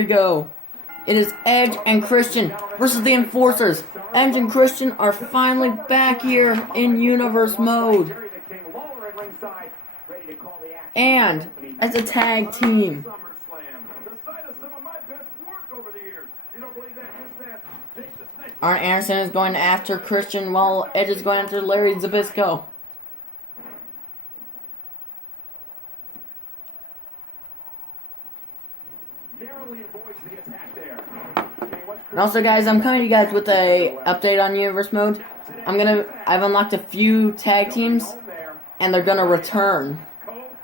We go. It is Edge and Christian versus the Enforcers. Edge and Christian are finally back here in universe mode. And as a tag team. Arn Anderson is going after Christian while Edge is going after Larry Zbyszko. And also, guys, I'm coming to you guys with a update on Universe Mode. I've unlocked a few tag teams, and they're gonna return.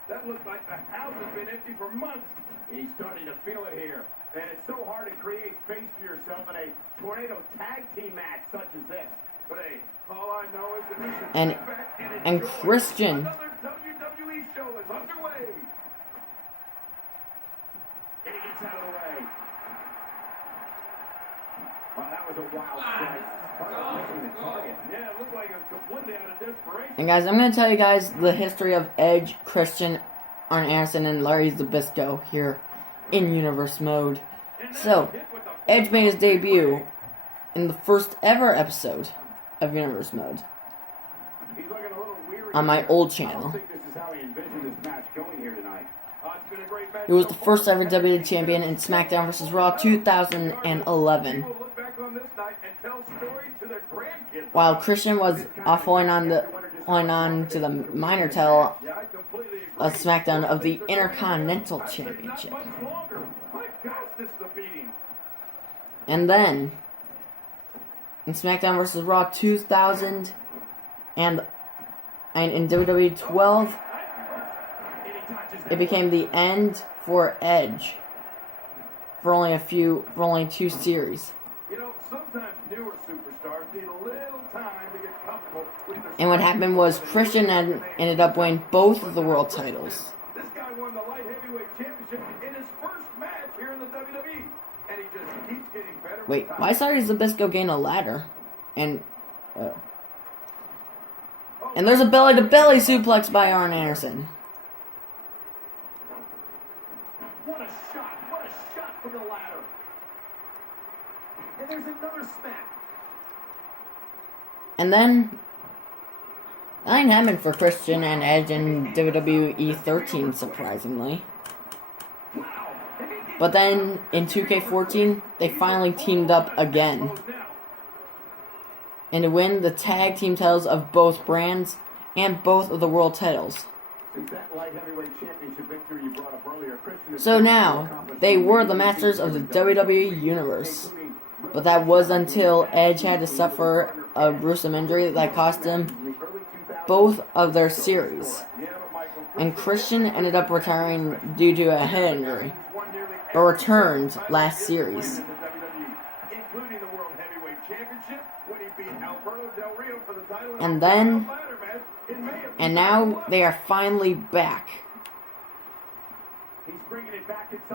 That looks like the house has been empty for months. He's starting to feel it here, and it's so hard to create space for yourself in a tornado tag team match such as this. But hey, all I know is that we should sit back and Christian. Another WWE show is underway. And he gets out of the way. Wow, that was a wild strike. Yeah, it looked like it was completely out of desperation. And guys, I'm going to tell you guys the history of Edge, Christian, Arn Anderson, and Larry Zbyszko here in Universe Mode. So, Edge made his debut in the first ever episode of Universe Mode on my old channel. He was the first ever WWE Champion in SmackDown vs. Raw 2011. While Christian was off holding on to the minor title of SmackDown of the Intercontinental Championship. And then in SmackDown vs. Raw 2000 and in WWE 12, it became the end for Edge for only 2 series. Sometimes newer superstars need a little time to get comfortable with their. And what happened was Christian ended up winning both of the world titles. This guy won the light heavyweight championship in his first match here in the WWE, and he just keeps getting better. Wait, why did Zbyszko gain a ladder? And there's a belly-to-belly suplex by Arn Anderson. What a shot from the ladder. And there's another smack. And then that ain't happened for Christian and Edge in WWE 13, surprisingly. But then in 2K14, they finally teamed up again. And to win the tag team titles of both brands and both of the world titles. So now, they were the masters of the WWE Universe. But that was until Edge had to suffer a gruesome injury that cost him both of their series. And Christian ended up retiring due to a head injury, but returned last series. And now they are finally back.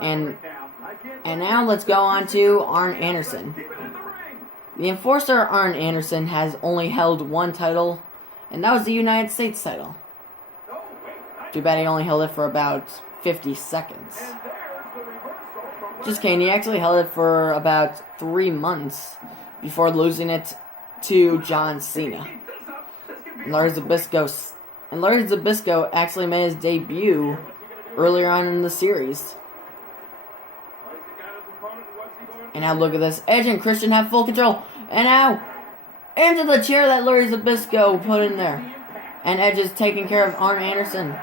And now let's go on to Arn Anderson. The Enforcer Arn Anderson has only held one title, and that was the United States title. Too bad he only held it for about 50 seconds. Just kidding, he actually held it for about 3 months before losing it to John Cena. And Larry Zbyszko actually made his debut earlier on in the series. And now look at this. Edge and Christian have full control. And now, into the chair that Larry Zbyszko put in there. And Edge is taking care of Arn Anderson.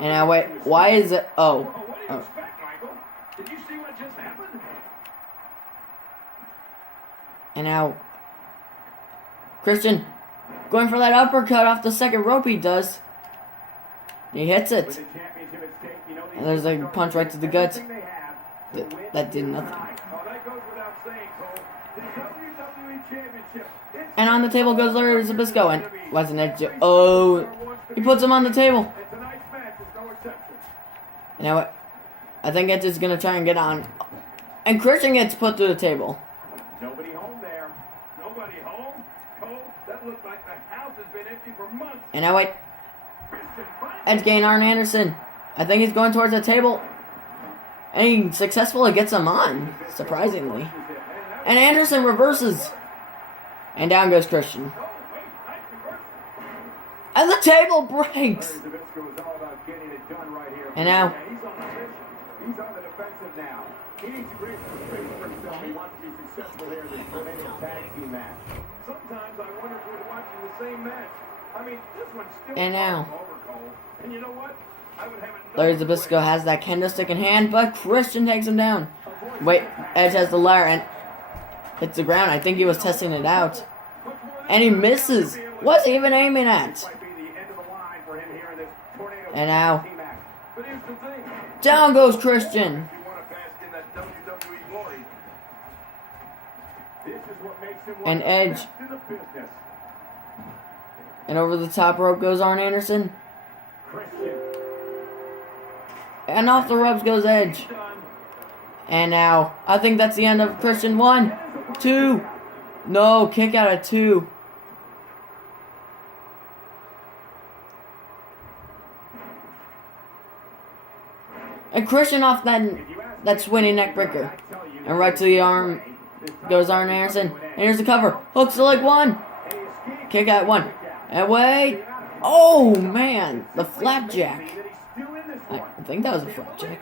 And now wait, why is it? Oh. And now, Christian going for that uppercut off the second rope. He does. He hits it. And there's a punch right to the gut. That did nothing. And on the table goes Larry Zbyszko. And wasn't it? Oh, he puts him on the table. And now I think Edge is gonna try and get on. And Christian gets put through the table. Nobody home there. Nobody home. Cole, that looked like the house has been empty for months. And now Edge gained Arn Anderson. I think he's going towards the table. And he successfully gets him on, surprisingly. And Anderson reverses. And down goes Christian. And the table breaks. And now. He's on the defensive now. He needs to create some space for himself. He wants to be successful here in this tornado tag team match. Sometimes I wonder if we're watching the same match. I mean, this one's still and now. And you know what? I would have Larry Zbyszko has that kendo stick in hand, but Christian takes him down. Wait, Edge has the ladder and hits the ground. I think he was testing it out. And he misses. What's he even aiming at? And now. Down goes Christian. And Edge. And over the top rope goes Arn Anderson. And off the ropes goes Edge. And now, I think that's the end of Christian. 1, 2. No, kick out at 2. And Christian off that swinging neck breaker. And right to the arm goes Arn Anderson. And here's the cover. Hooks the leg 1. Kick out 1. And wait. Oh, man. The flapjack. I think that was a flapjack.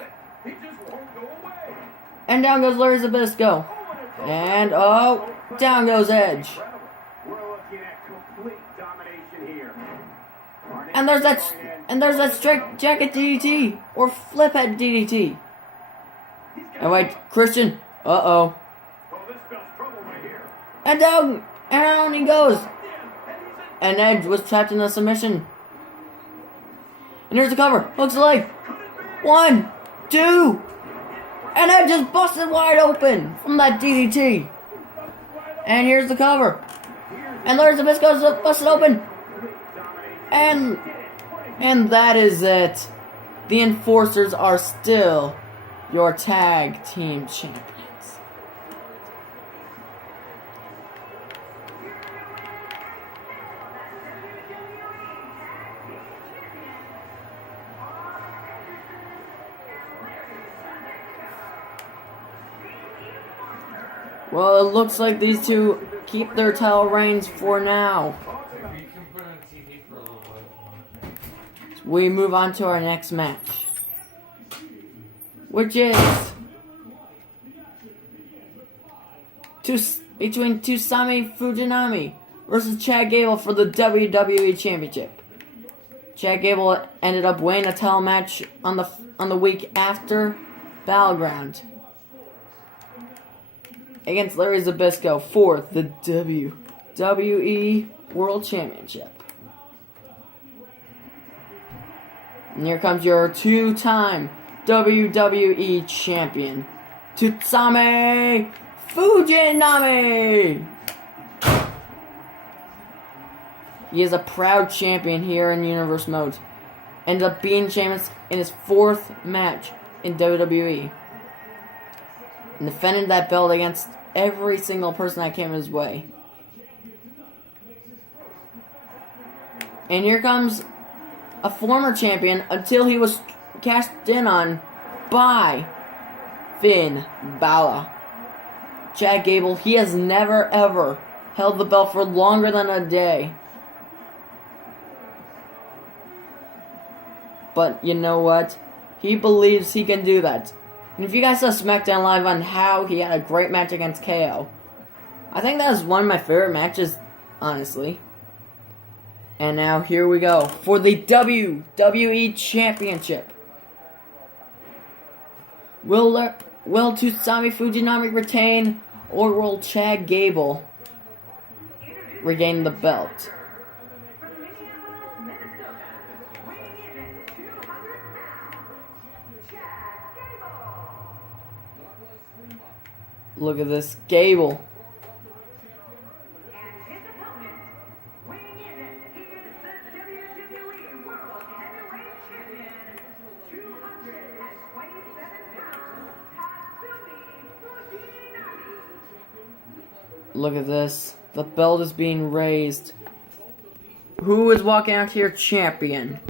And down goes Larry Zbyszko. And, oh, down goes Edge. And there's that straight jacket DDT. Or flip head DDT. And wait, Christian. Uh-oh. And down he goes. And Edge was trapped in a submission. And here's the cover. Hooks the leg. 1, 2. And Edge just busted wide open from that DDT. And here's the cover. And Larry Zbyszko's busted open. And that is it. The Enforcers are still your tag team champions. Well, it looks like these two keep their title reigns for now. We move on to our next match, which is between Tusami Fujinami versus Chad Gable for the WWE Championship. Chad Gable ended up winning a title match on the week after Battleground against Larry Zbyszko for the WWE World Championship. And here comes your two-time WWE Champion, Tusami Fujinami! He is a proud champion here in Universe Mode. Ended up being champion in his 4th match in WWE. And defended that belt against every single person that came his way. And here comes a former champion until he was cashed in on by Finn Balor. Chad Gable, he has never ever held the belt for longer than a day. But you know what? He believes he can do that. And if you guys saw SmackDown Live on how he had a great match against KO, I think that was one of my favorite matches, honestly. And now here we go for the WWE Championship. Will Tusami Fujinami retain, or will Chad Gable regain the belt? Look at this, Gable. Look at this. The belt is being raised. Who is walking out here champion?